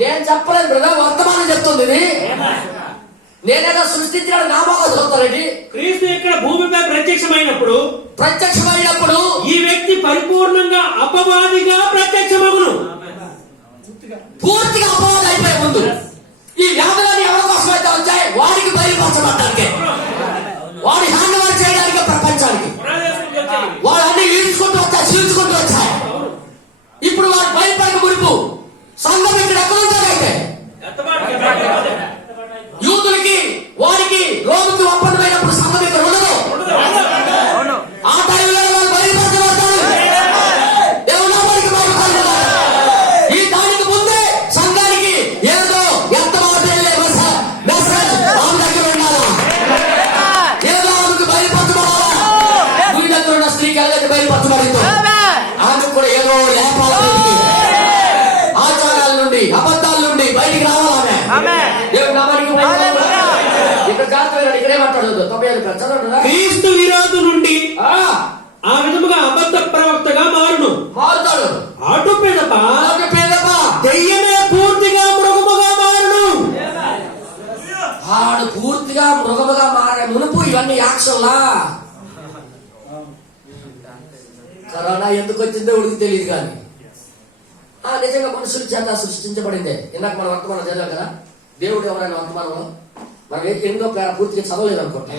నేను చెప్పలేదు బ్రదర్, వర్తమానం చెప్తుంది ఇది. నేనేదో సృష్టించినాడు నా బాగా చదువుతారండి. క్రీస్తు ఇక్కడ భూమిపై ప్రత్యక్షమైనప్పుడు ఈ వ్యక్తి పరిపూర్ణంగా అపవాదిగా ప్రత్యక్షమగును. పూర్తిగా అపవాది అయిపోయే ముందు ఈ వ్యాధులని ఎవరి కోసం అయితే వచ్చాయి వాడికి బయలుపరచబడ్డానికి, వాడి హ్యాండ్ ఓవర్ చేయడానికి ప్రపంచానికి వాడు అన్ని ఈడ్చుకుంటూ వచ్చాయి, చీల్చుకుంటూ వచ్చాయి. ఇప్పుడు వాడు బయలుపడక మురుపు సంఘం ఇక్కడ ఎక్కడ ఉంటారైతే యూతులకి వారికి రోగుకి ఒప్పందమైనప్పుడు సంఘం ఇక్కడ ఉండదు. ఆ టైంలో వాళ్ళు బయలుపరచబడతారు. దేవుడు వారికి బయలుపరచబడతారు. ఈ దానికి ముందే సంఘానికి ఏదో ఎంత దగ్గర ఉండాలా, ఏదో ఆమెకు బయలుపరచబడాలా. గుడి దగ్గర ఉన్న స్త్రీకి ఎలాగైతే బయలుపరచబడిందో ఆమెకు కూడా ఏదో లేపాల ఆచారాల నుండి అబద్ధాల నుండి బయటికి రావాలనే దేవుడు నామానికి క్రీస్తు విరోధు నుండి ఆ విధముగా అబద్ధ ప్రవక్తగా మారుతాడు. అటు పిదప దెయ్యమే పూర్తిగా మృగముగా మారును. ఆడు పూర్తిగా మృగముగా మారే మునుపు ఇవన్నీ యాక్షన్లా. కరోనా ఎందుకు వచ్చిందో ఉడికి తెలియదు కానీ నిజంగా మనుషులు చేత సృష్టించబడిందే. ఇందాక మనం వర్తమానం చదివాం కదా, దేవుడు ఎవరైనా వర్తమానంలో మనం ఎన్నో పూర్తిగా చదవలేదు అనుకుంటా,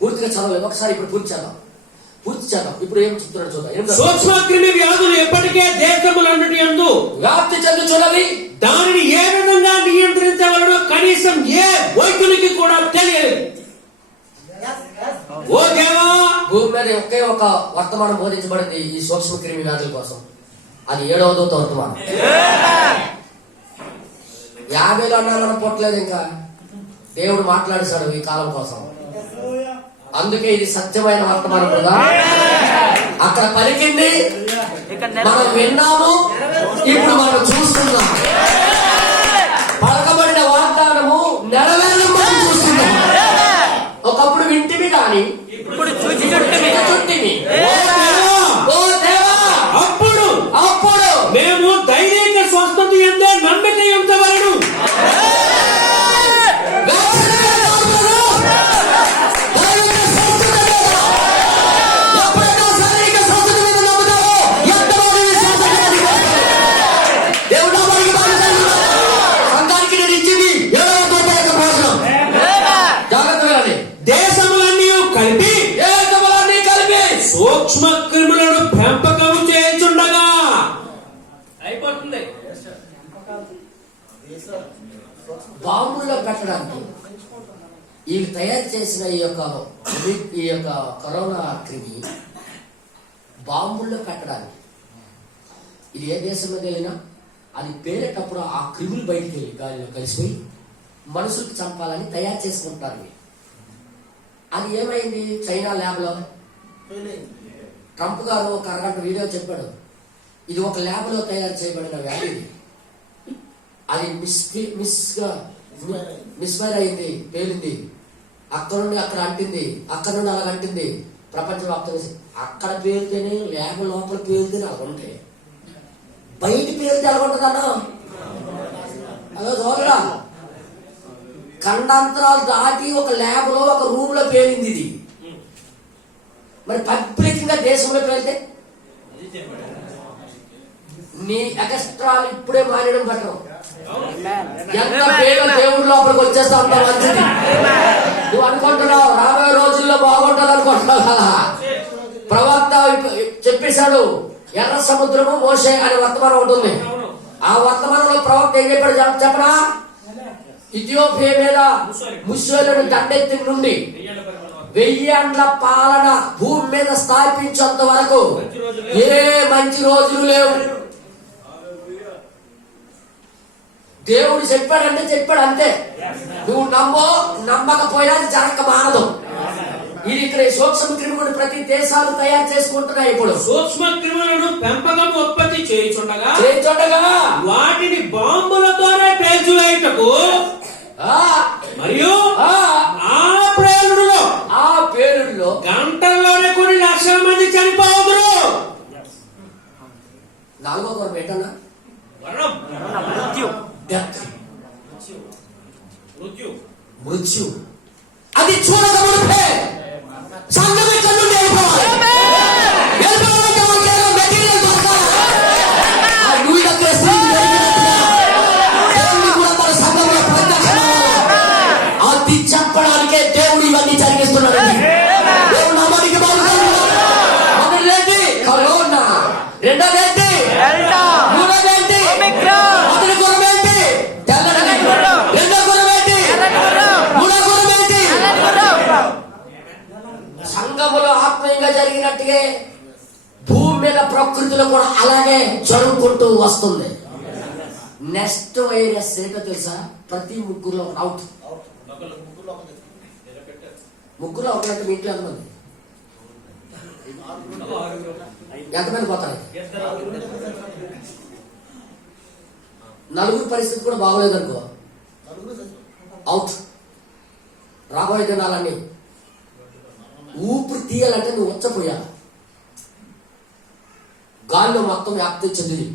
పూర్తిగా చదవలేదు. ఒకసారి ఇప్పుడు పూర్తి చేద్దాం. ఇప్పుడు ఏం చెప్తున్నాడు చూద్దాం. సూక్ష్మక్రిమి వ్యాధులు ఎప్పటికే దేశములన్నిటి యందు వ్యాప్తి చెందుతున్నవి. దానిని ఏ విధంగా నియంత్రించవలనో కనీసం ఏ వైద్యునికి కూడా తెలియదు. ఓ దేవా, భూమి మీద ఒకే ఒక వర్తమానం బోధించబడింది ఈ సూక్ష్మక్రిమి వ్యాధుల కోసం. అది 7వ దూత వర్తమానం. 50లో అన్నా మనం పుట్టలేదు. ఇంకా దేవుడు మాట్లాడేశాడు ఈ కాలం కోసం. అందుకే ఇది సత్యమైన వర్తమానం కదా. అక్కడ పలికింది, మనం విన్నాము, ఇప్పుడు మనం చూస్తున్నాం. పలకబడిన వాగ్దానము నెరవేరడం మనం చూస్తున్నాం. ఒకప్పుడు వింటివి కానీ ఇప్పుడు చుట్టివి. అప్పుడు మేము దైవిక స్వస్థత ఎందే నమ్మిక ఎంతవరకు సూక్ష్మ క్రిములను పెంపకం చేయుచుండగా అయిపోతుంది. బాంబుల్లో పెట్టడానికి వీళ్ళు తయారు చేసిన ఈ యొక్క కరోనా క్రిమి బాంబుల్లో పెట్టడానికి ఇది ఏ దేశం మీద వెళ్ళినా అది పేరేటప్పుడు ఆ క్రిములు బయటికి వెళ్ళి గాలిలో కలిసిపోయి మనుషులకు చంపాలని తయారు చేసుకుంటారు. అది ఏమైంది చైనా ల్యాబ్ లో. ట్రంప్ గారు ఒక అరగంట వీడియో చెప్పాడు, ఇది ఒక ల్యాబ్ లో తయారు చేయబడిన వ్యాధి. అది మిస్ఫైర్ అయింది, పేలింది. అక్కడ నుండి అక్కడ అంటింది, అక్కడ నుండి అలాగ అంటింది. ప్రపంచవ్యాప్తంగా అక్కడ పేలితేనే ల్యాబ్ లోపల పేలితేనే అలా ఉంటాయి, బయట పేలితే ఎలా ఉంటుందన్నా. అదో చూడరా, ఖండాంతరాలు దాటి ఒక ల్యాబ్ లో ఒక రూమ్ లో పేలింది ఇది. మరి పబ్లిక్ గా దేశంలో పేలితే నీ ఎక్స్ట్రాలు ఇప్పుడే మానేయడం బెటర్. ఎంత పేరు దేవుడి లోపలికి వచ్చేస్తా అంత మంచిది. నువ్వు అనుకుంటున్నావు రాబోయే రోజుల్లో బాగుంటుంది అనుకుంటున్నావు కదా. ప్రవక్త చెప్పేశాడు, ఎర్ర సముద్రము మోసే అనే వర్తమానం ఉంటుంది. ఆ వర్తమానంలో ప్రవక్త ఏం చెప్పాడు చెప్పనా, ఇథియోపియా మీద ముస్లింలను దండెత్తి నుండి 1000 ఏండ్ల పాలన భూమి మీద స్థాపించేంత వరకు ఏ మంచి రోజులు లేవు. దేవుడు చెప్పాడంటే చెప్పాడు అంతే. నువ్వు నమ్మకపోయినా అది జరగక మానదు. ఇది ఇక్కడ సూక్ష్మ క్రిములను ప్రతి దేశాలు తయారు చేసుకుంటున్నాయి. ఇప్పుడు సూక్ష్మ క్రిములను పెంపకం ఉత్పత్తి చేయుచుండగా వాటిని బాంబుల ద్వారా పేల్చివేయుటకు మరియు ఆ పేలుడులో గంటల్లోనే కొన్ని లక్షల మంది చనిపోవరు. 4వ వరం ఏంటన్నా, డెత్ మృత్యు. అది చూడక మునిపే సంఘం ఇక్కడ నుండి వెళ్ళిపోవాలి. వెళ్ళిపోవాలంటే మనకి ఏదో మెటీరియల్ దొరకాలి. ఆ యూద క్రైస్తవులు జరిగినట్టుగా దేవుడు కూడా తన సంఘంలో ప్రత్యక్షమవ్వాలి. అది చెప్పడానికే దేవుడు ఇవన్నీ జరిగిస్తున్నాడు. దేవుడు నమ్మడానికి బాగుంది. మొదటిదేంటి కరోనా, రెండోదేంటి మూడోదేంటి మొదటి గురమేంటి తెల్లటి, రెండో గురమేంటి మూడో గురమేంటి. సంఘములో ఆత్మీయంగా జరిగినట్టుగా భూమి మీద ప్రకృతిలో కూడా అలాగే జరుగుకుంటూ వస్తుంది. నెక్స్ట్ వైరస్ ఏంటో తెలుసా? ప్రతి ముగ్గురులో ఒక అవుట్. ముగ్గురులో ఒకటి మీ ఇంట్లో ఎంతమంది ఎంతమంది పోతారు? నలుగురు పరిస్థితి కూడా బాగోలేదు అనుకో, అవుట్. రాబోయే దినాలన్నీ ఊపిరి తీయాలంటే నువ్వు వచ్చపోయాలి. గాల్లో మొత్తం వ్యాప్తి చెందింది.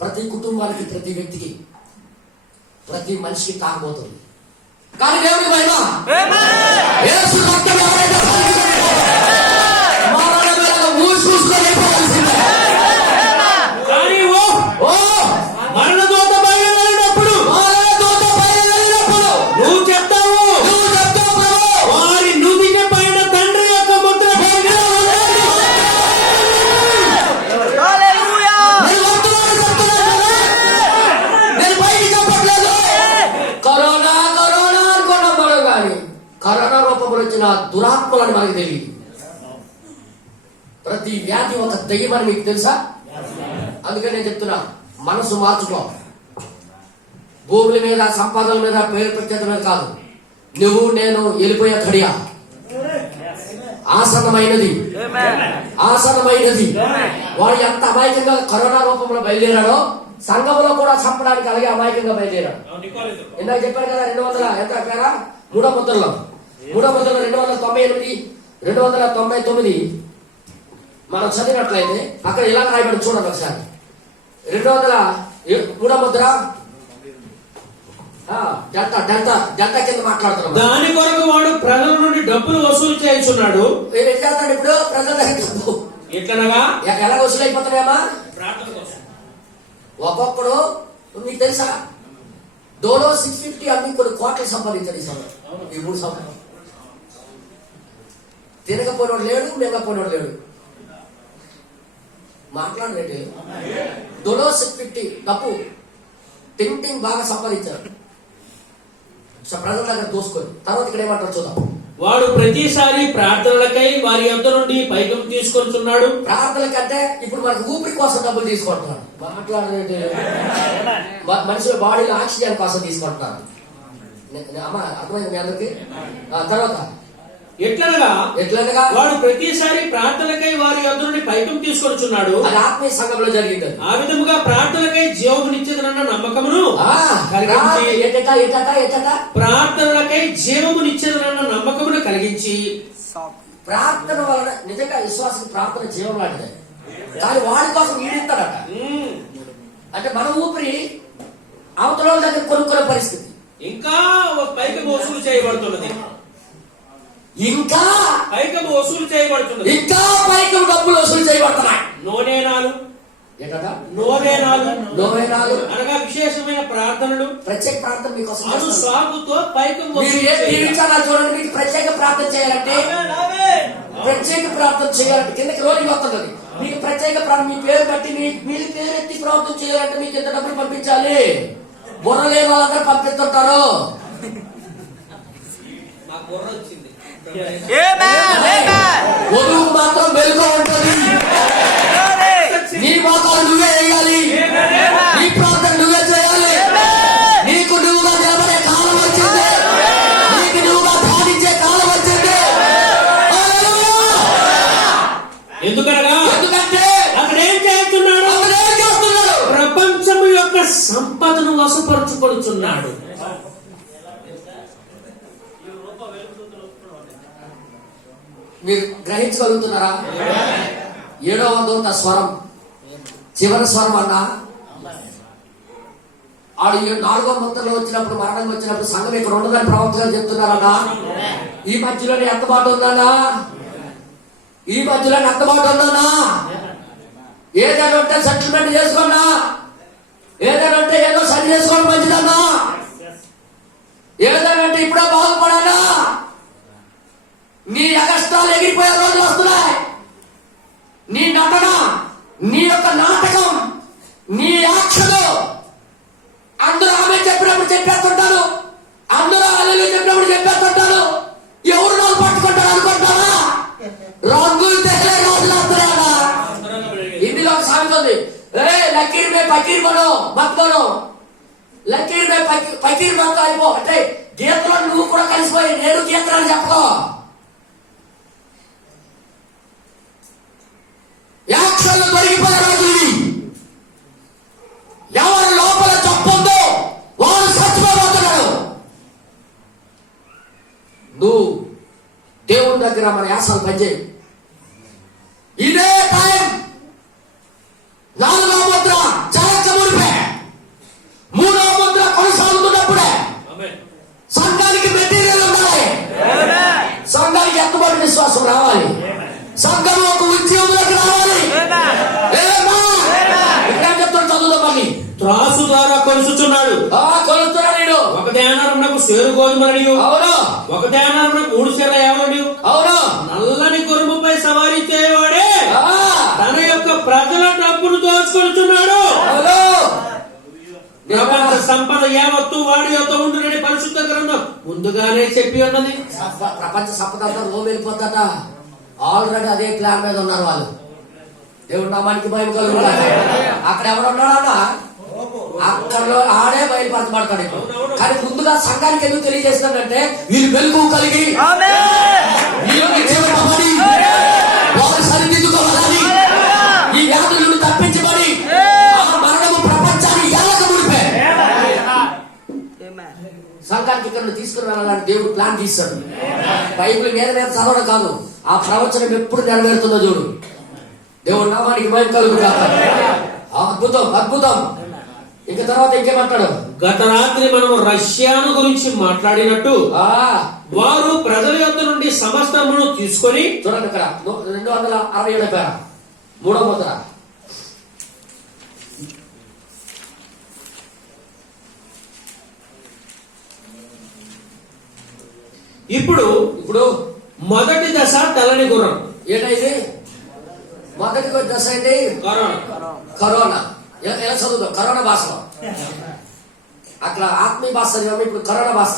ప్రతి కుటుంబానికి, ప్రతి వ్యక్తికి, ప్రతి మనిషికి తాగబోతుంది. కానీ దేవుడి మహిమ యేసు రక్తం ఎవరైతే చూసుకొని అయిపోవాల్సిందే. కానీ మరణదూత బయలుదేరినప్పుడు నువ్వు చెప్తావు వారి నుదిట పైన తండ్రి యొక్క ముద్ర నేను బయటికి చెప్పట్లేదు. కరోనా కరోనా అనుకున్నాం మనం, కానీ కరోనా రూపంలో వచ్చిన దురాత్మలని మనకు తెలియదు. ప్రతి వ్యాధి ఒక దెయ్యమని మీకు తెలుసా? అందుకని నేను చెప్తున్నా, మనసు మార్చుకో. భూముల మీద, సంపాదన మీద, పేరు ప్రఖ్యాత మీద కాదు. నువ్వు నేను వెళ్ళిపోయే కడియ ఆసన్నమైనది, ఆసన్నమైనది. వాడు ఎంత అమాయకంగా కరోనా రూపంలో బయలుదేరాడో సంఘంలో కూడా చంపడానికి అలాగే అమాయకంగా బయలుదేరాడు. ఇందాక చెప్పారు కదా 200 ఎంత పేరా? మూడో ముద్రలో 298 299 మనం చదివినట్లయితే అక్కడ ఇలా రాయబడి చూడండి ఒకసారి. 203 ముద్ర డెల్టా కింద మాట్లాడుతున్నాం. దాని కొరకు వాడు ప్రజల నుండి డబ్బులు వసూలు చేస్తున్నాడు. ఏం చేస్తాడు ఇప్పుడు? ప్రజల దగ్గర డబ్బు ఎట్లనగా ఎలా వసూలు అయిపోతున్నాయమ్మా? ఒక్కొక్కడు నీకు తెలుసా డోలో 650 అన్ని కొన్ని కోట్లు సంపాదించాడు ఈ సంవత్సరం, ఈ 3 సంవత్సరాలు. తినకపోయినోడు లేడు, మింగపోయినోడు లేడు. మాట్లాడలేదు. డోలో 650 డబ్బు టింగ్ బాగా సంపాదించాడు ప్రజల దగ్గర దోసుకొని. తర్వాత ఇక్కడ ఏమంటారు చూద్దాం. వాడు ప్రతిసారి ప్రార్థనలకై వారి యొద్ద నుండి పైకం తీసుకొస్తున్నాడు. ప్రార్థనలకంటే ఇప్పుడు మనకు ఊపిరి కోసం డబ్బులు తీసుకుంటున్నాడు. మాట్లాడలేదు. మనుషుల బాడీలో ఆక్సిజన్ కోసం తీసుకుంటున్నారు. అమ్మా అర్థమైంది మీ అందరికి? తర్వాత ఎట్లనగా వాడు ప్రతిసారి ప్రార్థనలకై వారి యొద్ద నుండి పైకం తీసుకొచ్చున్నాడు. అది ఆత్మీయ సంఘంలో జరిగింది. ఆ విధముగా ప్రార్థనలకై జీవమునిచ్చేదన్న నమ్మకమును ప్రార్థనలకై జీవమునిచ్చేదన్న నమ్మకమును కలిగించి, ప్రార్థన వలన నిజంగా విశ్వాసం ప్రార్థన జీవం లాంటిది. కానీ వాడి కోసం ఈడిస్తాడట. అంటే మన ఊపిరి అవతల దగ్గర కొనుక్కునే పరిస్థితి. ఇంకా పైకం వసూలు చేయబడుతున్నది. ఇంకా పైకం వసూలు చేయబడుతున్నది. ఇంకా పైకం డబ్బులు వసూలు చేయబడుతున్నాయి. నోవేనాలు అనగా విశేషమైన ప్రార్థనలు, ప్రత్యేక ప్రార్థన మీకోసం సాగుతో పైకం చూడండి. మీకు ప్రత్యేక ప్రార్థన చేయాలంటే ప్రత్యేక ప్రార్థన చేయాలంటే కిందకి రోలింగ్ వస్తుంది. మీకు ప్రత్యేక ప్రార్థన మీ పేరు బట్టి మీరు పేరు ఎత్తి ప్రార్థన చేయాలంటే మీకు ఎంత డబ్బులు పంపించాలి? బుర్ర లేని వాళ్ళందరూ పంపిస్తుంటారు. వధువు మాత్రం మెరుగు ఉంటుంది. నీ మోకాలు నువ్వే వేయాలి, నీ ప్రార్థన నువ్వే చేయాలి. నీకు నువ్వుగా నిలబడే కాలం వచ్చింది, నీకు నువ్వుగా ధ్యానించే కాలం వచ్చింది. ఎందుకంటే అక్కడ ఏం చేస్తున్నాడు? ప్రపంచము యొక్క సంపదను వశపరుచుకొనుచున్నాడు. మీరు గ్రహించగలుగుతున్నారా? 7వ దూత స్వరం, చివరి స్వరం అన్నా ఆడు 4వ ముద్రలో వచ్చినప్పుడు, మరణం వచ్చినప్పుడు సంఘం ఇక్కడ ఉండదని ప్రవక్త గారు చెప్తున్నారన్నా. ఈ మధ్యలోనే ఎత్తబాటు ఉందన్నా, ఈ మధ్యలోనే ఎత్తబాటు ఉందన్నా. ఏదైనా ఉంటే సెటిల్మెంట్ చేసుకున్నా, ఏదైనా ఉంటే ఏదో సరి చేసుకోవడం మంచిదన్నా. ఏదైనా అంటే ఇప్పుడే బాగుపడాలా. నీ అగస్టాలు ఎగిరిపోయే రోజులు వస్తున్నాయి. నీ నటన, నీ యొక్క నాటకం, నీ యాక్షన్, అందరూ ఆమె చెప్పినప్పుడు చెప్పేస్తుంటారు, అందరూ అల్లు చెప్పినప్పుడు చెప్పేస్తుంటారు. ఎవరు నాకు పట్టుకుంటారు అనుకుంటారా? రంగులు తెచ్చే రోజులు వస్తున్నాయా? ఇందులో ఒక సామెత ఉంది, లకీర్ మే ఫకీర్ బనో మత్ బనో, లకీర్ మే ఫకీర్ మత్ అయిపో. అంటే గీతలో నువ్వు కూడా కలిసిపోయి నేను గీతలని చెప్పుకో. యాక్షన్లు దొరికిపోయే రోజు ఇవి. ఎవరి లోపల తప్పుందో వాడు చచ్చిపోతున్నాడు. నువ్వు దేవుని దగ్గర మన యాసలు పనిచేయి. ఇదే టైం 4వ ముద్ర జరగక మునిపే, 3వ ముద్ర కొనసాగుతున్నప్పుడే సంఘానికి మెటీరియల్ ఉండాలి. సంఘానికి ఎత్తబడి విశ్వాసం రావాలి. సంఘం ఒక ఉద్యోగులకు రావాలి. చదువుదాం మళ్ళీ. త్రాసు ద్వారా కొలుచుచున్నాడు. కొలుస్తున్నాడు నేను. ఒక దేనారమునకు సేరు గోధుమలనియు, అవును. ఒక దేనారమునకు 3 సేర్ల యావనియు, అవును. నల్లని గుర్రముపై సవారీ చేయవాడే తన యొక్క ప్రజల డబ్బును దోచుకొనుచున్నాడు. ప్రపంచ సంపద యావత్తు వాడి యొక్క ఉండునని పరిశుద్ధ గ్రంథం ముందుగానే చెప్పి ఉన్నది. ప్రపంచ సంపద అంతా రోమ్ వెళ్ళిపోతాట. ఆల్రెడీ అదే ప్లాన్ మీద ఉన్నారు వాళ్ళు. దేవుడు నామానికి భయం కలుగుతాడు. అక్కడ ఎవరున్నాడన్నా అక్కడ ఆడే బయలుపరచబడతాడు. కానీ ముందుగా సంఘానికి ఎందుకు తెలియజేస్తున్నాడంటే వీళ్ళు వెలుగు కలిగి వారు సరిదిద్దుకోవాలని, ఈ వ్యాధుల నుండి తప్పించబడి మరణము ప్రపంచాన్ని ఏలక ముడిపే సంఘానికి ఇక్కడ తీసుకుని వెళ్ళాలని దేవుడు ప్లాన్ తీస్తాడు. బైబిల్ మీద చదవడం కాదు, ఆ ప్రవచనం ఎప్పుడు నెరవేరుతుందో చూడు. దేవుడు నామానికి భయం కలుగుతాడు. అద్భుతం, అద్భుతం. ఇంకా తర్వాత ఇంకేమంటాడు? గత రాత్రి మనము రష్యాను గురించి మాట్లాడినట్టు వారు ప్రజల యొద్ద నుండి సమస్తమును తీసుకొని, చూడండి ఇక్కడ 267 పేర 3వ ముద్ర. ఇప్పుడు మొదటి దశ తెల్లని గుర్రం. ఏంటైంది మొదటి దశ? ఏంటి? కరోనా. ఎలా చదువుతాం? కరోనా భాషలో. అట్లా ఆత్మీయ భాష ఇప్పుడు కరోనా భాష.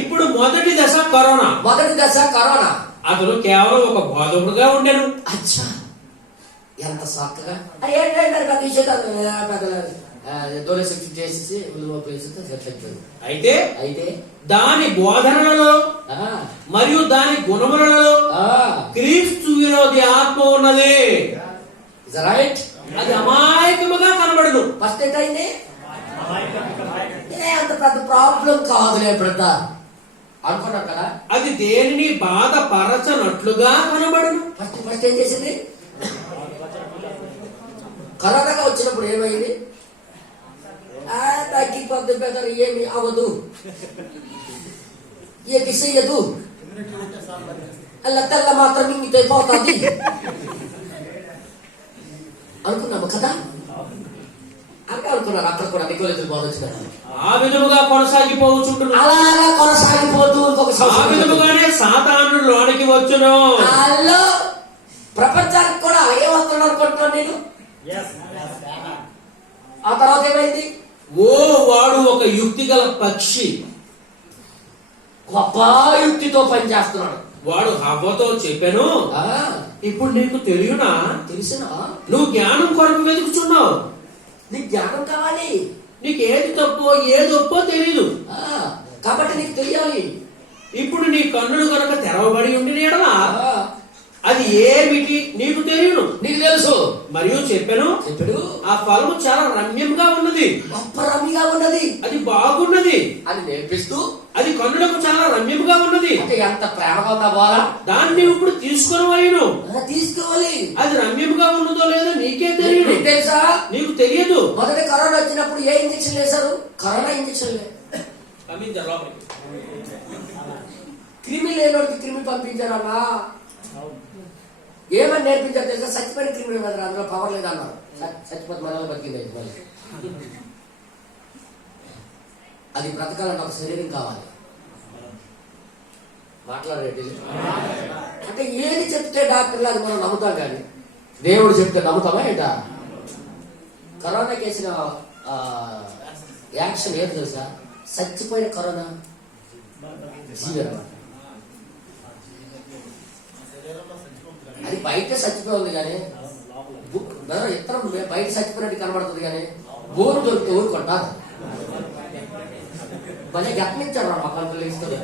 ఇప్పుడు మొదటి దశ కరోనా. మొదటి దశ కరోనా. అతను కేవలం ఒక బోధకుడుగా ఉండేను. అచ్చా, ఎంత చక్కగా అయితే దాని బోధనలలో మరియు దాని గుణములలో క్రీస్తు విరోధి ఆత్మ ఉన్నది. రైట్. అది అమాయకముగా కనబడును. ఫస్ట్ ఏంటైంది? అంత పెద్ద ప్రాబ్లం కాదులే బ్రదర్ అనుకున్నాం కదా. అది దేనిని బాధపరచనట్లుగా కనబడును. ఫస్ట్ ఏం చేసింది? కరోనాగా వచ్చినప్పుడు ఏమైంది? తగ్గిపోద్ది బెదర్, ఏమి అవ్వదు, ఏది చెయ్యదు, అలా తెల్ల మాత్రం ఇంగితే పోతుంది అనుకున్నాము కదా. అంటే అనుకున్నారు అక్కడ కూడా నికోలేతులు బాగా వచ్చినారు. ఆ విధముగా కొనసాగిపోవచ్చుంటున్నారు. అలాగా కొనసాగిపోతూ ఆ విధముగానే సాతాను లోనికి వచ్చును. వాళ్ళు ప్రపంచానికి కూడా అలాగే వస్తున్నాడు అనుకుంటున్నాను నేను. ఆ తర్వాత ఏమైంది? వాడు ఒక యుక్తి గల పక్షి, గొప్ప యుక్తితో పనిచేస్తున్నాడు. వాడు హవ్వతో చెప్పాను, ఇప్పుడు నీకు తెలియనా? తెలిసినా నువ్వు జ్ఞానం కొరకు వెతుకుచున్నావు. నీకు జ్ఞానం కావాలి. నీకు ఏది తప్పో ఏది ఒప్పో తెలీదు కాబట్టి నీకు తెలియాలి. ఇప్పుడు నీ కన్నులు కనుక తెరవబడి ఉండి ఎడలా అది ఏమిటి నీకు తెలియను, నీకు తెలుసు. మరియు చెప్పాను చెప్పాడు ఆ ఫలము చాలా రమ్యంగా ఉన్నది, గొప్ప రమ్యగా ఉన్నది, అది బాగున్నది అని నేర్పిస్తూ, అది కన్నులకు చాలా రమ్యంగా ఉన్నది, అంటే ఎంత ప్రేమగా ఉందా బోధ. దాన్ని ఇప్పుడు తీసుకునవలెను. తీసుకోవాలి. అది రమ్యంగా ఉన్నదో లేదో నీకే తెలియదు, నీకు తెలుసా? నీకు తెలియదు. మొదటి కరోనా వచ్చినప్పుడు ఏ ఇంజక్షన్ వేశారు? కరోనా ఇంజక్షన్ క్రిమి లేనోడికి క్రిమి పంపించారన్నా. ఏమని నేర్పించారు తెలుసా? చచ్చిపోయిన క్రిమి కదా, అందులో పవర్ లేదన్నారు. చచ్చిపోతే మనలో బతికింది. అది బ్రతకాలంటే ఒక శరీరం కావాలి. మాట్లాడేది అంటే ఏది చెప్తే డాక్టర్లు అది మనం నమ్ముతాం, కానీ దేవుడు చెప్తే నమ్ముతామా ఏంటా? కరోనాకి వేసిన యాక్షన్ ఏది తెలుసా? చచ్చిపోయిన కరోనా జీవన, అది బయట చచ్చిపోయింది, కానీ ఇతరం బయట చచ్చిపోయినట్టు కనబడుతుంది, కానీ ఊరు దొరికితే ఊరు కొట్టాలి. భలే గట్టించాడు మా కంట్రోల్ ఇస్తుంది.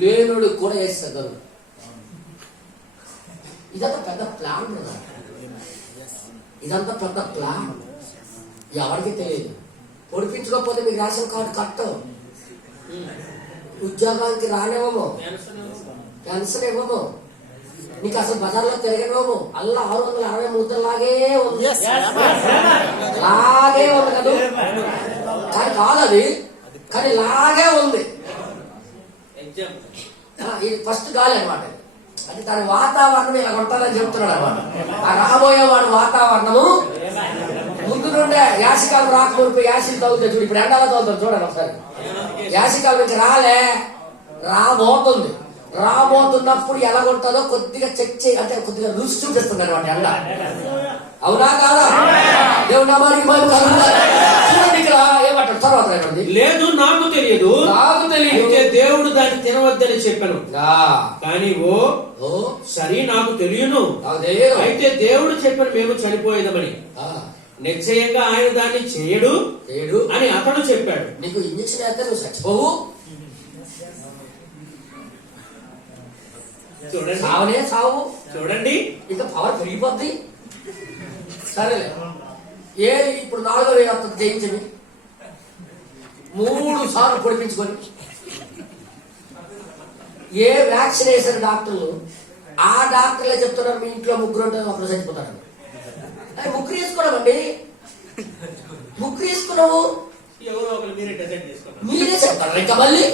లేనుడు కూడా వేస్తారు. ఇదంతా పెద్ద ప్లాన్ కదా, ఇదంతా పెద్ద ప్లాన్. ఎవరికి తెలియదు. పొడిపించుకోకపోతే మీకు రేషన్ కార్డు కట్టం, ఉద్యోగానికి రానివ్వము, పెన్షన్ ఇవ్వము, నీకు అసలు బజార్లో తిరగనివ్వము. అల్లా 660 ముద్దలాగే ఉంది, లాగే ఉంది కదా, కానీ కాదు అది, కానీ లాగే ఉంది. ఇది ఫస్ట్ గాలి అనమాట. అది దాని వాతావరణం ఇలా ఉంటుందని చెప్తున్నాడు అనమాట. ఆ రాబోయే వాడి వాతావరణము ముందు నుండే యాసికాలం రాకముందు యాసిలు తగ్గుతాయి చూడు. ఇప్పుడు ఎండాలో తగ్గుతాం చూడండి ఒకసారి. యాసికాలం నుంచి రాబోతుంది. రాబోతున్నప్పుడు ఎలాగుంటుందో కొద్దిగా చెక్ చేయి, అంటే కొద్దిగా రుచి చూపిస్తుంది అనమాట ఎండ. అవునా కాదా? దేవుడు చూడండి ఇక్కడ ఏమంటాడు తర్వాత. లేదు నాకు తెలియదు, అయితే దేవుడు దాన్ని తినవద్దని చెప్పాను, కానీ ఓ సరే నాకు తెలియను, అయితే దేవుడు చెప్పాను మేము చనిపోయేదమని. నిశ్చయంగా ఆయన దాన్ని చేయడు అని అతడు చెప్పాడు. నీకు ఇంజక్షన్ అయితే నువ్వు చచ్చిపోవు, చూడండి సావనే సావు. చూడండి ఇంకా పవర్ పెరిగిపోద్ది. సరేలే, ఇప్పుడు 4వ వేలు జయించండి, 3 సార్లు పొడిపించుకొని ఏ వ్యాక్సిన్ వేసారు డాక్టర్లు, ఆ డాక్టర్లే చెప్తున్నారు మీ ఇంట్లో 3 ఉంటే ఒకరు చచ్చిపోతారు. ముగ్గురు వేసుకోవడమండి, ముగ్గురు వేసుకున్నావు మీరే చెప్తారు. ఇంకా మళ్ళీ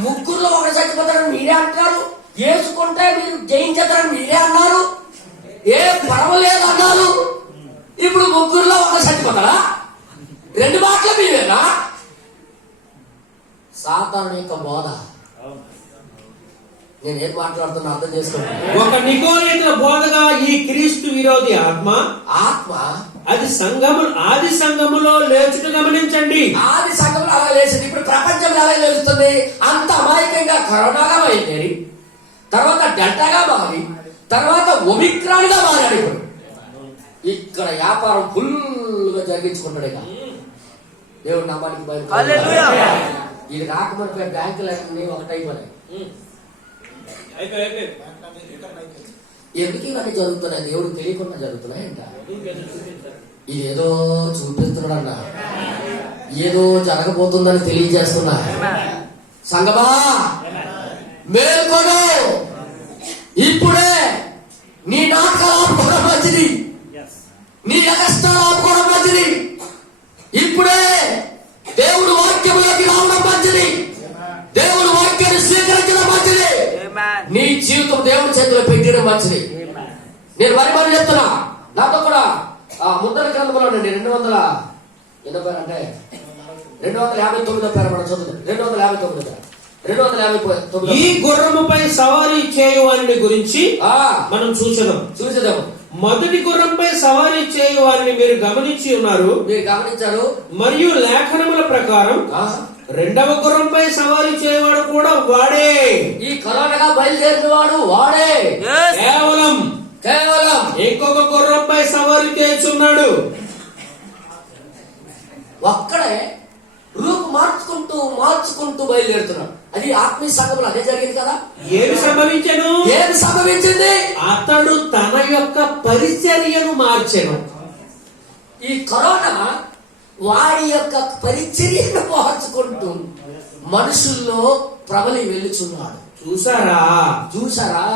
3లో ఒకరు చచ్చిపోతారని మీరే అంటున్నారు, వేసుకుంటే మీరు జయించేస్తారని మీరే అన్నారు, ఏ పర్వాలేదు అన్నారు. ఇప్పుడు 3లో ఒకరు చచ్చిపోతారా? 2 మాటలు మీరేనా? సాతాను యొక్క బోధ. నేనేం మాట్లాడుతున్నా అర్థం చేసుకోండి. ఒక నికోలేతుల బోధగా ఈ క్రీస్తు విరోధి ఆత్మ అది ఆది సంఘములో లేచుట గమనించండి. ఆది సంఘములో అలా లేచింది, ఇప్పుడు ప్రపంచంలో అలా లేస్తుంది. అంత అమాయకంగా కరోనాగా బయలుదేరి, తర్వాత డెల్టాగా మారి, తర్వాత ఒమిక్రాన్ గా మారాడు. ఇప్పుడు ఇక్కడ వ్యాపారం ఫుల్ గా జరిగించుకుంటాడు. ఇక దేవుడు నామానికి బయలు. ఇది రాకముందు బ్యాంకులన్నీ ఒకటైపోయినాయి. ఎందుకు ఇవన్నీ జరుగుతున్నాయి? దేవుడు తెలియకుండా జరుగుతున్నాయంట. ఇదేదో చూపిస్తున్నాడన్న, ఏదో జరగబోతుందని తెలియజేస్తున్నా. సంగమా మేల్కొను, ఇప్పుడే నీ నాటకాలు ఆపుకోవడం మంచిది, నీ అగస్టాలు ఆపుకోవడం మంచిది. ఇప్పుడే దేవుడు వాక్యంలోకి రావడం మంచిది, దేవుడు వాక్యాన్ని స్వీకరించడం మంచిది, నీ జీవితం దేవుడి చేతిలో పెట్టడం మంచిది. నేను మరి చెప్తున్నా, నాతో కూడా ముద్రల గ్రంథంలో 280 అంటే 259 పేరు మనం చదువుతాం. 259 ఈ గుర్రముపై సవారీ చేయువారిని గురించి మనం చూసేదాం. మొదటి గుర్రంపై సవారీ చేయువారిని మీరు గమనించారు. మరియు లేఖనముల ప్రకారం 2వ గుర్రంపై సవారీ చేయవాడు కూడా వాడే. ఈ కరోనాగా బయలుదేరిన వాడు వాడే. కేవలం ఇంకొక గుర్రంపై సవారీ చేస్తున్నాడు. ఒక్కడే రూపు మార్చుకుంటూ బయలుదేరుతున్నాడు. అది ఆత్మీయ సంఘంలో అదే జరిగింది కదా. ఏమి సంభవించెను? ఏమి సంభవించింది? అతడు తన యొక్క పరిచర్యను మార్చెను. ఈ కరోనా వాడి యొక్క పరిచర్యను మార్చుకుంటూ మనుషుల్లో ప్రబలి వెళ్ళుచున్నాడు. చూసారా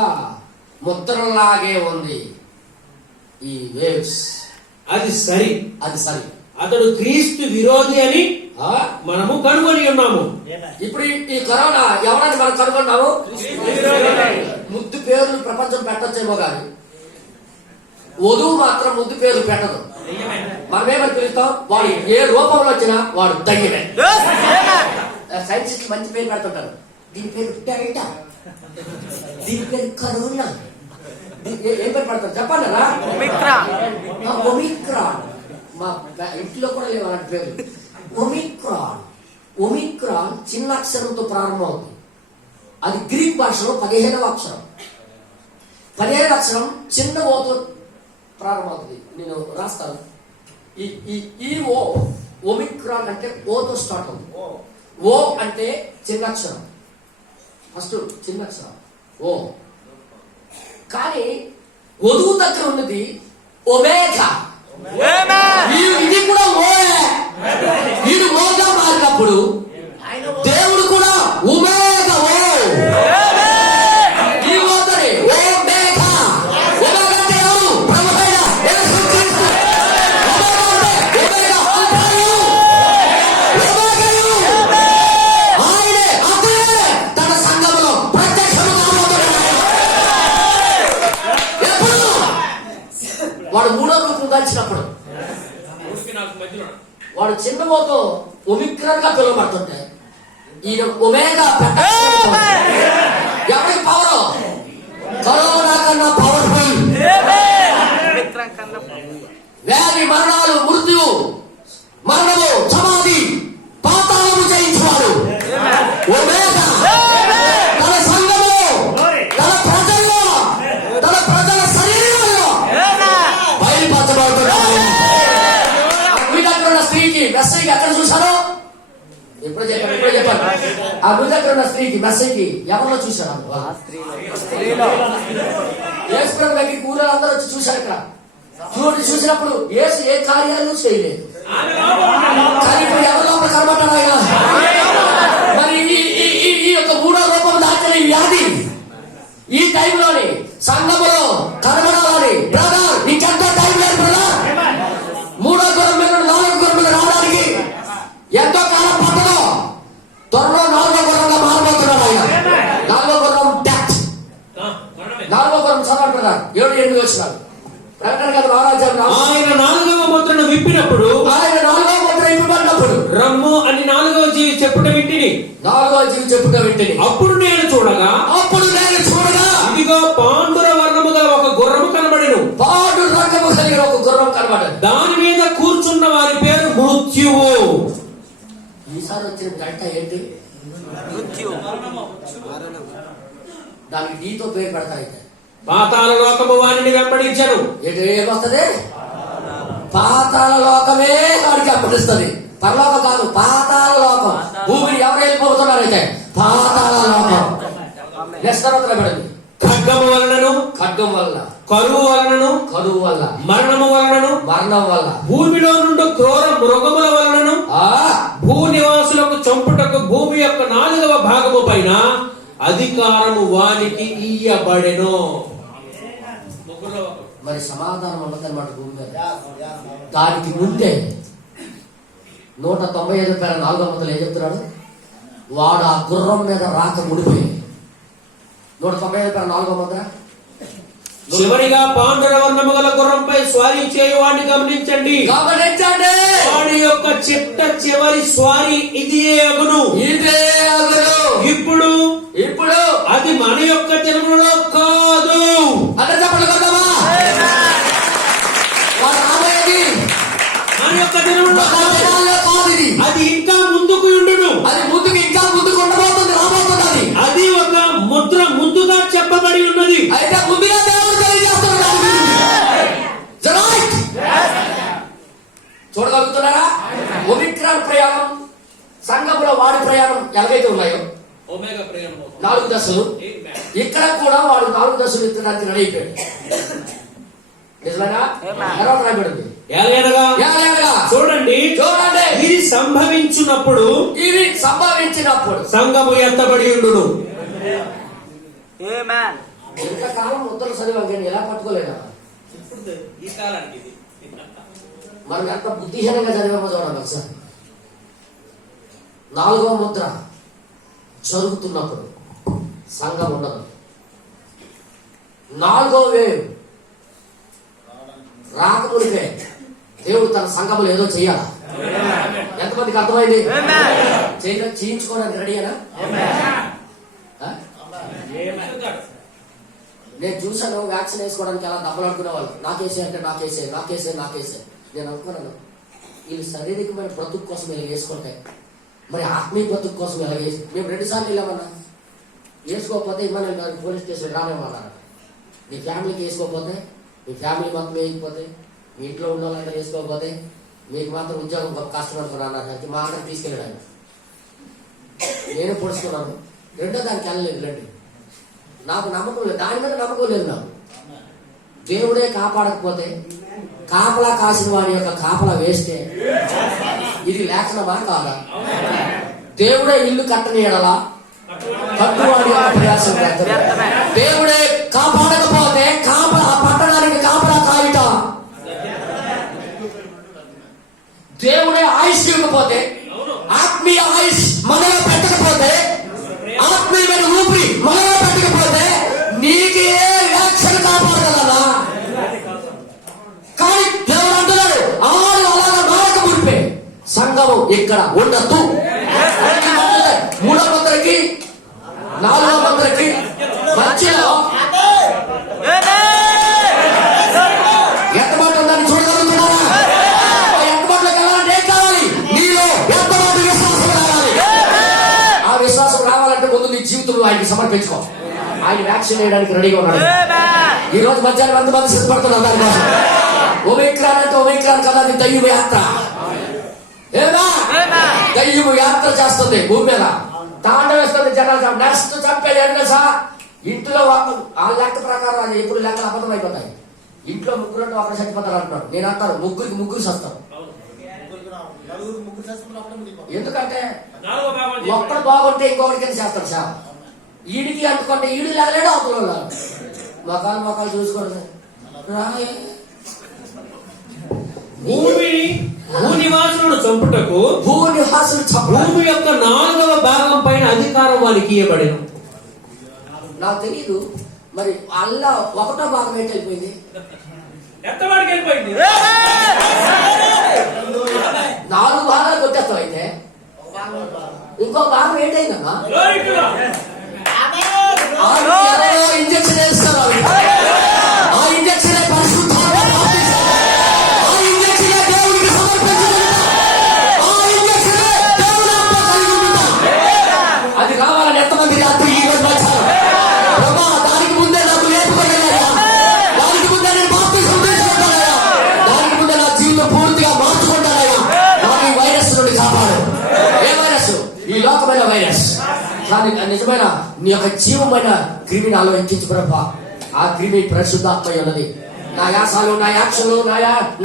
ముద్రలాగే ఉంది ఈ వేవ్స్. అది సరి. అతడు క్రీస్తు విరోధి అని మనము కనుగొని ఉన్నాము. ఇప్పుడు ఈ కరోనా ఎవరని మనం కనుగొన్నాము? ముద్దు పేర్లు ప్రపంచం పెట్టొచ్చేమో కానీ వధువు మాత్రం ముద్దు పేర్లు పెట్టదు. మనమేమని పిలుస్తాం? వాడు ఏ రూపంలో వచ్చినా వాడు దయ్యమే. సైంటిస్ట్ మంచి పేరు పెడుతుంటారు. దీని పేరు డెల్టా, దీని పేరు కరోనా, ఏం పేరు పెడతారు చెప్పండి. ఒమిక్రాన్. మా ఇంట్లో కూడా లేవు అలాంటి పేరు. ఒమిక్రాన్ చిన్న అక్షరంతో ప్రారంభమవుతుంది. అది గ్రీక్ భాషలో 15వ అక్షరం. 15వ అక్షరం చిన్న ఓతో ప్రారంభమవుతుంది. నేను రాస్తాను. ఈ ఓ ఒమిక్రాన్ అంటే ఓతో స్టార్ట్ అవుతుంది. ఓ అంటే చిన్న అక్షరం, ఫస్ట్ చిన్న అక్షరం ఓ. కానీ వధువు దగ్గర ఉన్నది ఒమేగా. ఇది కూడా ఓయే. వీడు ఓగా మారినప్పుడు దేవుడు కూడా ఉమేగా ఓ. ఈ ఓతని ఓమేగా. ఒమేగా అంటే ఎవరు? ప్రభువైన యేసుక్రీస్తు. ఒమేగా ఆయనే అదే తన సంఘములో ప్రత్యక్షముగా కాబోతున్నాడు. ఎప్పుడు? వాడు మూడో రూపం దాల్చినప్పుడు. వాడు చిన్న మోతో ఒమిక్రాన్ గా పిలువబడుతుంటే ఈయన ఒమేగా. ఎవరికి పవర్? కరోనా కన్నా పవర్ఫుల్. వ్యాధి, మరణాలు, మృత్యు, మరణము, సమాధి, పాతాళము జయించువాడు ఒమేగా. తన సంఘములో, తన ప్రజల్లో, తన ప్రజల శరీరంలో బయలుపరచబడుతున్నాడు. స్త్రీకి మెస్సైకి ఎక్కడ చూశారో ఎప్పుడు చెప్పాను. ఆ గుడి దగ్గర ఉన్న స్త్రీకి మెస్సైకి ఎవరిలో చూశారు? యేసు ప్రభు దగ్గరికి ఊళ్ళో అందరూ వచ్చి చూశారు. ఇక్కడ చూసినప్పుడు యేసు ఏ కార్యాలు చేయలేదు. కానీ ఇప్పుడు ఎవరి లోపల కనబడ్డాడు ఆయన. మరి ఈ యొక్క మూడో రూపం దాచిన ఈ వ్యాధి ఈ టైంలోని సంఘములో కనబడాలని బ్రదర్ నీకెంతో టైం లేదు బ్రదర్. మూడో గురం మీద 4వ గురం మీద రావడానికి ఎంతో కాలం పట్టదు. త్వరలో 4వ గురంగా మారబోతున్నాడు ఆయన. 4వ గురం డెత్. 4వ గురం చదవంటున్నారు 7-8 వచ్చినారు. ప్రకటన గారు ఆయన 4వ ముద్రను విప్పినప్పుడు, ఆయన 4వ ముద్ర ఇవ్వబడినప్పుడు రమ్ము అని 4వ జీవి చెప్పుట వింటిని. 4వ జీవి చెప్పుట వింటిని. అప్పుడు నేను చూడగా ఇదిగో పాండుర వర్ణము గల ఒక గుర్రము కనబడెను. పాండు రంగము కలిగిన ఒక గుర్రం కనబడను. దాని మీద కూర్చున్న వారి పేరు మృత్యువు. ఈసారి వచ్చిన గంట ఏంటి? మృత్యు. దానికి నీతో పేరు పెడతాయి. పాతాళ లోకము వారిని వెంబడించను. ఏమొస్తుంది? పాతాళ లోకమే వాడికి వెంబడిస్తుంది. పరలోకం కాదు, పాతాళ లోకం. భూమిని ఎవరు వెళ్ళిపోతున్నారైతే పాతాళ లోకం. నెస్తరపడింది. ఖడ్గము వలనను, ఖడ్గం వల్ల, కరువు వలనను, కరువు వల్ల, మరణము వలనను, మరణం వల్ల, భూమిలో నుండి క్రూర మృగముల వలనను, భూ నివాసులకు చంపుటకు భూమి యొక్క 4వ భాగము పైన అధికారము వానికి ఇయ్యబడెను. మరి సమాధానం ఉన్నదన్నమాట భూమి మీద. దానికి ముందే 195:4 ఏం చెప్తున్నాడు? వాడు ఆ గుర్రం మీద రాక ముడిపోయి 195:4 చివరిగా పాండుర వర్ణము గల గుర్రంపై స్వారీ చేయువాడిని గమనించండి. వాడి యొక్క చిట్ట చివరి స్వారీ ఇదే అగును. ఇప్పుడు అది మన యొక్క దినములలో కాదు. మన యొక్క దినములలో అది ఇంకా ముందుకు ఉండును. అది ఒక ముద్ర ముందుగా చెప్పబడి ఉన్నది. అయితే ముందుగా దేవుడు తెలియజేస్తున్నాడు. చూడగలుగుతున్నారా? ఒమిక్రాన్ ప్రయాణం, సంఘంలో వాడి ప్రయాణం ఎలాగైతే ఉన్నాయో ఒమేగా ప్రయాణం 4 దశలు. ఇక్కడ కూడా వాడు 4 దశలు ఎత్తడానికి రెడీ అయిపోయాడు. నిజమేనా? ఎలా రాయబడింది? చూడండి చూడండి, ఇది సంభవించినప్పుడు సంఘము ఎత్తబడి ఉండును. ఇంతకాలం ఉత్తర చదివాం ఎలా పట్టుకోలేదా? ఇప్పుడు ఈ కాలానికి మనం ఎంత బుద్ధిహీనంగా చదివామో చూడండి ఒకసారి. 4వ ముద్ర జరుగుతున్నప్పుడు సంఘం ఉండదు. 4వ వేవ్ రాకముడిపే దేవుడు తన సంఘములు ఏదో చెయ్యాలా? ఎంతమందికి అర్థమైంది? చేయించుకోవడానికి రెడీనా? నేను చూశాను వ్యాక్సిన్ వేసుకోవడానికి అలా దెబ్బలాడుకునే వాళ్ళు. నాకేసే అంటే నాకేసే. నేను అనుకున్నాను, వీళ్ళు శారీరకమైన బ్రతుకు కోసం ఇలా వేసుకుంటే మరి ఆత్మీయ బ్రతుకు కోసం ఇలా వేసి మేము 2 సార్లు వెళ్ళామన్నా. వేసుకోకపోతే ఇమ్మని పోలీస్ స్టేషన్ రానేమన్నారు. మీ ఫ్యామిలీకి వేసుకోకపోతే, మీ ఫ్యామిలీ మొత్తం వేయకపోతే, మీ ఇంట్లో ఉన్న వాళ్ళందరూ వేసుకోకపోతే మీకు మాత్రం ఉద్యోగం కష్టం అనుకున్నాను. మా అందరికి తీసుకెళ్ళాను. నేను పొడుచుకున్నాను. రెండో దానికి వెళ్ళలేదు. నాకు నమ్మకం లేదు, దాని మీద నమ్మకం లేదు నాకు. దేవుడే కాపాడకపోతే కాపలా కాసిన వాడి యొక్క కాపలా వేస్తే ఇది లేఖనమా కాదా? దేవుడే ఇల్లు కట్టని ఎడలా కట్టువాడి యొక్క ప్రయాసం వ్యర్థమే. దేవుడే కాపాడకపోతే కాపలా పట్టడానికి కాపలా కాయట. దేవుడే ఆయుష్ ఇవ్వకపోతే, ఆత్మీయ ఆయుష్ మనలో పెట్టకపోతే, ఆత్మీయమైన ఊపిరి మనలో పెట్టకపోతే నీకే వ్యాఖ్యలు కాపాడగలరా? కానీ దేవుడు అంటున్నాడు, ఆడు అలాగా నాయక ముడిపే సంఘము ఇక్కడ ఉండద్దు. 3వ మందికి 4వ మందికి మధ్యలో ఎంతమాట ఉందని చూడగలుగుతున్నారా? ఎంతమాటలోకి వెళ్ళాలంటే ఏం కావాలి? నీలో ఎంతమాట విశ్వాసం రావాలి. ఆ విశ్వాసం రావాలంటే ముందు నీ జీవితంలో ఆయనకి సమర్పించుకో. ఆయన వ్యాక్సిన్ వేయడానికి రెడీగా ఉన్నాడు. ఈ రోజు మధ్యాహ్నం 100 మంది సిద్ధపడుతున్నారు దానికోసం. ఒమిక్రాన్ అంటే ఒమిక్రాన్ కదా, అది దయ్యము యాత్ర. దయ్యము యాత్ర చేస్తుంది భూమి మీద, తాండవేస్తుంది జనాలు. నెక్స్ట్ చంపేది ఏంటంటే సార్, ఇంట్లో ఆ లెక్క ప్రకారం అది ఎప్పుడు లెక్కలు అబద్ధం అయిపోతాయి. ఇంట్లో 3 ఒకరు చచ్చిపోతారు అంటున్నాడు. నేను అంటాను 3 చస్తారు. ఎందుకంటే ఒక్కడు బాగుంటే ఇంకొకటి కింద చేస్తాడు సార్. ఈడికి అనుకుంటే ఈడు లేగలేడు, అవతల మొఖాలు చూసుకోండి. భూనివాసులను చంపుటకు భూమి యొక్క 4వ భాగం పైన అధికారం వారికి ఇవ్వబడెను. నాకు తెలియదు మరి అల్లా 1వ భాగం ఏంటి వెళ్ళిపోయింది? ఎంతవాడికి వెళ్ళిపోయింది? 4 భాగాలు కొట్టేస్తాం. అయితే ఇంకో భాగం ఏంటైందమ్మా? ఇంజక్షన్ వేస్తారు. ఆ ఇంజక్షన్ అది కావాలని ఎంతమంది రాత్రి ఈ రోజు వచ్చారు? దానికి ముందే నాకు లేపుకోలేదా? దానికి ముందే నేను బాప్తిసం తీసుకుంటానయ్యా. దానికి ముందే నా జీవితం పూర్తిగా మార్చుకుంటానయ్యా. నాకు ఈ వైరస్ నుండి కాపాడు. ఏ వైరస్? ఈ లోకమైన వైరస్. కానీ నిజమైన నీ యొక్క జీవమైన క్రిమి నాలో ఎక్కించు ప్రభా. ఆ క్రిమి పరిశుద్ధాత్మ ఉన్నది. నా యాసాలు, నా యాక్షన్లు, నా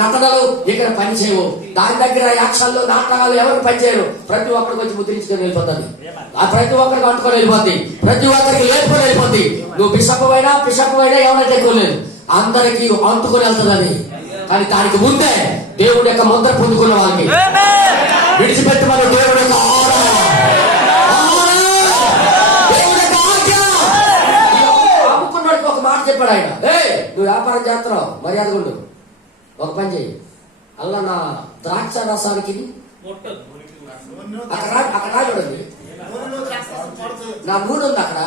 నటనలు ఇక్కడ పనిచేయవు. దాని దగ్గర యాక్షన్లు, నాటకాలు ఎవరికి పనిచేయరు. ప్రతి ఒక్కరికి వచ్చి ముద్రించుకొని వెళ్ళిపోతుంది. ఆ ప్రతి ఒక్కరికి అంటుకొని వెళ్ళిపోద్ది. ప్రతి ఒక్కరికి లేపుకొని వెళ్ళిపోద్ది. నువ్వు బిషప్ అయినా ఎవరైతే ఎక్కువ లేదు, అందరికి అంటుకొని వెళ్తుంది. కానీ దానికి ముందే దేవుడి యొక్క ముద్ర పొందుకున్న వాళ్ళకి విడిచిపెట్టమని దేవుడి యొక్క అమ్ముకున్నాడికి ఒక మాట చెప్పాడు ఆయన. నువ్వు వ్యాపారం చేస్తున్నావు, మర్యాద ఉండు, ఒక పని చెయ్యి. అలా నా ద్రాక్ష రసానికి అక్కడ రాజుడండి, నా నూనె ఉంది అక్కడ,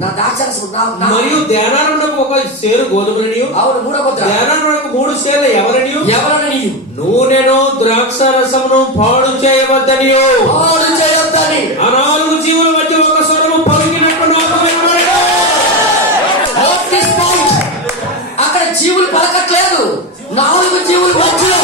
నా ద్రాక్ష రసం మరియు ధ్యానాలకు 1 సేరు గోధుమలని. అవును, 3వ ముద్ర. ధ్యానాలకు 3 సేర్లు ఎవరని నూనెను ద్రాక్ష రసమును పాడు చేయవద్దని. ఆ 4 జీవుల మధ్య ఒక స్వరము పలికినట్టు నాకు వినబడెను. అక్కడ జీవులు పలకట్లేదు, 4 జీవులు మధ్యలో.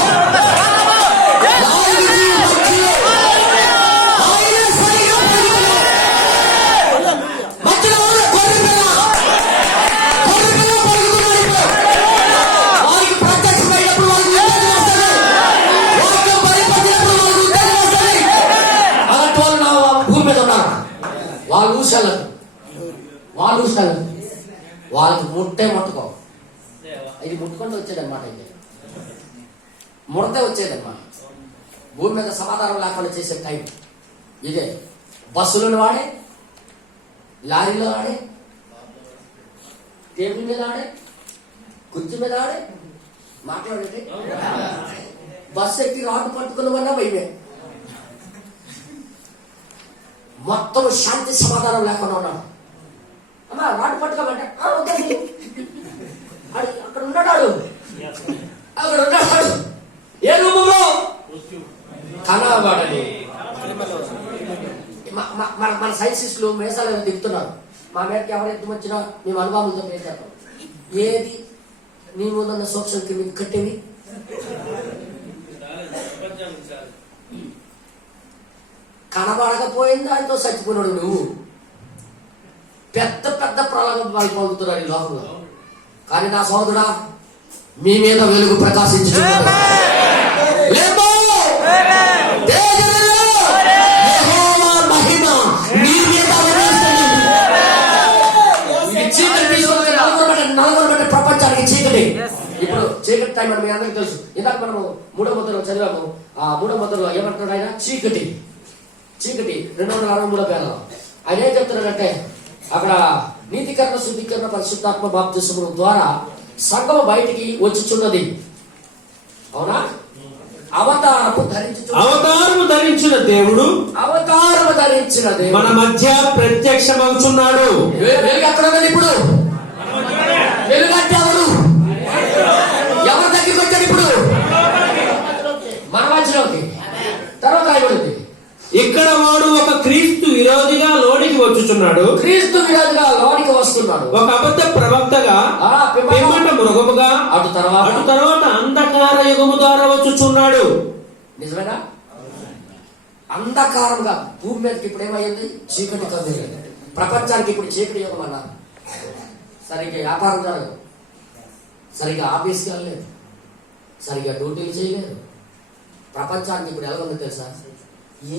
వాళ్ళకి ముట్టే ముట్టుకో. ఇది ముట్టుకుంటూ వచ్చేదన్నమాట. ఇది ముడతే వచ్చేదన్నమాట. భూమి మీద సమాధానం లేకుండా చేసే టైం ఇదే. బస్సులను వాడే, లారీలో ఆడే, టేబుల్ మీద ఆడే, కుర్చీ మీద ఆడే, మాట్లాడేది. బస్సు ఎక్కి రాటు పట్టుకున్నవన్నా భయమే. మొత్తం శాంతి సమాధానం లేకుండా ఉన్నాడు. అమ్మా రాటు పట్టుకోమంటే అక్కడ ఉన్నాడు, ఏ రూపంలో కనబడని. మన సైన్సిస్టులు మేసాలను దిగుతున్నారు. మా మేరకు ఎవరు ఎత్తు వచ్చినా మేము అనుభవంతో మేము చేస్తాం. ఏది నీ ముందున్న సూక్ష్మ క్రిమి కట్టేవి కనబడకపోయిన దాంతో చచ్చిపోయినాడు. నువ్వు పెద్ద పెద్ద ప్రళయం వాళ్ళు పొందుతున్నారు ఈ లోకంలో. కానీ నా సోదరుడా, మీ మీద వెలుగు ప్రకాశించుతున్నాడు. ప్రపంచానికి చీకటి. ఇప్పుడు చీకటి టైం అని మీ అందరికీ తెలుసు. ఇందాక మనము 3వ ముద్రలో చదివాము. ఆ 3వ ముద్రలో ఏమంటున్నాడు ఆయన? చీకటి. 263వ పేర్లో ఆయన ఏం చెప్తున్నాడంటే, అక్కడ నీతికరణ, శుద్ధీకరణ, పరిశుద్ధాత్మ బాప్తిసముల ద్వారా సంఘము బయటికి వచ్చుచున్నది. అవునా? అవతారము ధరించిన దేవుడు మన మధ్య ప్రత్యక్షమవుతున్నాడు. వెలుగు ఎక్కడ ఉన్నది ఇప్పుడు? వెలుగు అంటే ఎవరు? ఎవరి దగ్గరికి వచ్చాడు ఇప్పుడు? మన మధ్యలోకి. తర్వాత అయిపోయింది, ఇక్కడ వాడు ఒక క్రీస్తు విరోధిగా లోనికి వచ్చుచున్నాడు. ఒక అబద్ధ ప్రవక్తగా, పిమ్మట మృగముగా, అటు తర్వాత అంధకార యుగము ద్వారా వచ్చుచున్నాడు. నిజమేనా? అంధకారంగా భూమి మీదకి ఇప్పుడు ఏమైంది? చీకటి కమ్మింది. ప్రపంచానికి ఇప్పుడు చీకటి యుగం అన్నారు. సరిగ్గా వ్యాపారం జరగదు, సరిగ్గా ఆఫీస్కి వెళ్ళలేదు, సరిగ్గా డ్యూటీలు చేయలేదు. ప్రపంచానికి ఇప్పుడు ఎలా ఉందో తెలుసా?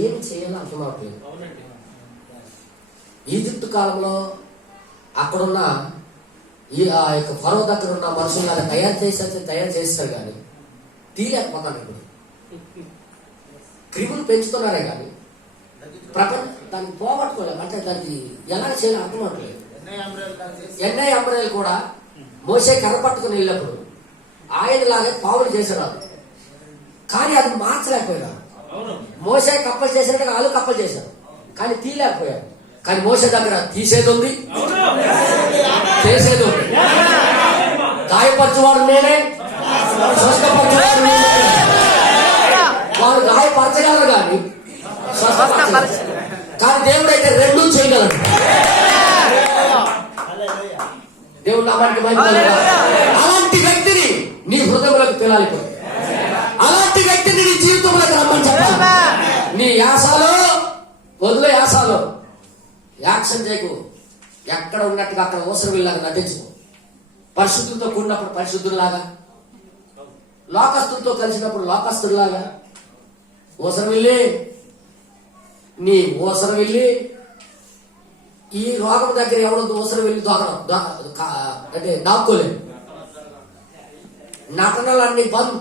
ఏం చేయాలో అర్థం అవట్లేదు. ఈజిప్టు కాలంలో అక్కడున్న ఆ యొక్క ఫరో దగ్గర ఉన్న మనుషులు తయారు చేస్తారు కానీ తీయలేకపోతాను. ఇప్పుడు క్రిములు పెంచుతున్నారే కానీ దాన్ని పోగొట్టుకోలేము. అంటే దానికి ఎలా చేయాలో అర్థం అవట్లేదు. ఎన్ఐ అంబరేలు కూడా మోసే కర్ర పట్టుకుని వెళ్ళినప్పుడు ఆయనలాగే పావులు చేశారు, కానీ అది మార్చలేకపోయినారు. మోసే కప్పలు చేసినట్టుగా వాళ్ళు కప్పలు చేశారు, కానీ తీయలేకపోయారు. కానీ మోసే దగ్గర తీసేది ఉంది, చేసేది ఉంది. గాయపరచువాడు నేనే, స్వస్థపరచువాడు నేనే. వాళ్ళు గాయపరచగలరు కానీ కానీ దేవుడు అయితే రెండూ చేయగలడు. దేవుడు నామానికి మహిమ. అలాంటి వ్యక్తిని నీ హృదయంలోకి పిలాలి. అలాంటి వ్యక్తిని నీ జీవితంలోకి రమ్మని చెప్పాలి. నీ యాసాలో వదిలే, యాసాలో యాక్షన్ చేయకు. ఎక్కడ ఉన్నట్టుగా అక్కడ అవసరం ఇలాగా నటించుకో. పరిశుద్ధులతో కూడినప్పుడు పరిశుద్ధుల్లాగా, లోకస్తులతో కలిసినప్పుడు లోకస్తుల్లాగా అవసరం వెళ్ళి నీ అవసరం వెళ్ళి ఈ రోగం దగ్గర ఎవరో అవసరం వెళ్ళి అంటే దాక్కోలేదు. నటనలన్నీ బంద్.